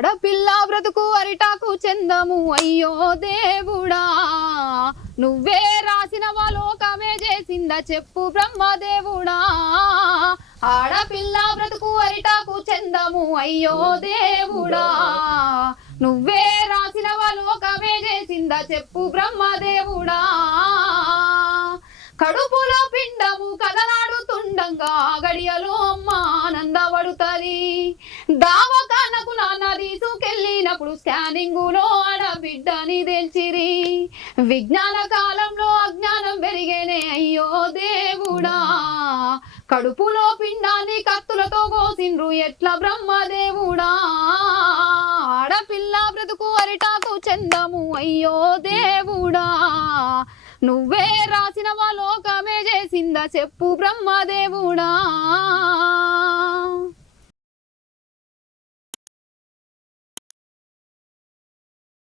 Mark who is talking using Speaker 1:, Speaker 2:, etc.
Speaker 1: ఆడపిల్ల బ్రతుకు అరిటాకు చెందము అయ్యో దేవుడా. నువ్వే రాసిన లోకమే చేసిందా చెప్పు బ్రహ్మదేవుడా ఆడపిల్ల బ్రతుకు అరిటాకు చెందము అయ్యో దేవుడా. నువ్వే రాసిన లోకమే చేసిందా చెప్పు బ్రహ్మదేవుడా కడుపులో పిండము కదలాడుతుండంగా గడియలో అమ్మ ఆనందపడుతుంది దావ తీసుకెళ్ళినప్పుడు స్కానింగులో ఆడబిడ్డని తెలిసిరి విజ్ఞాన కాలంలో అజ్ఞానం పెరిగేనే అయ్యో దేవుడా. కడుపులో పిండాన్ని కత్తులతో కోసిండ్రు ఎట్లా బ్రహ్మదేవుడా ఆడపిల్ల బ్రతుకు అరిటాకు చందము అయ్యో దేవుడా. నువ్వే రాసిన లోకమే చేసిందా చెప్పు బ్రహ్మదేవుడా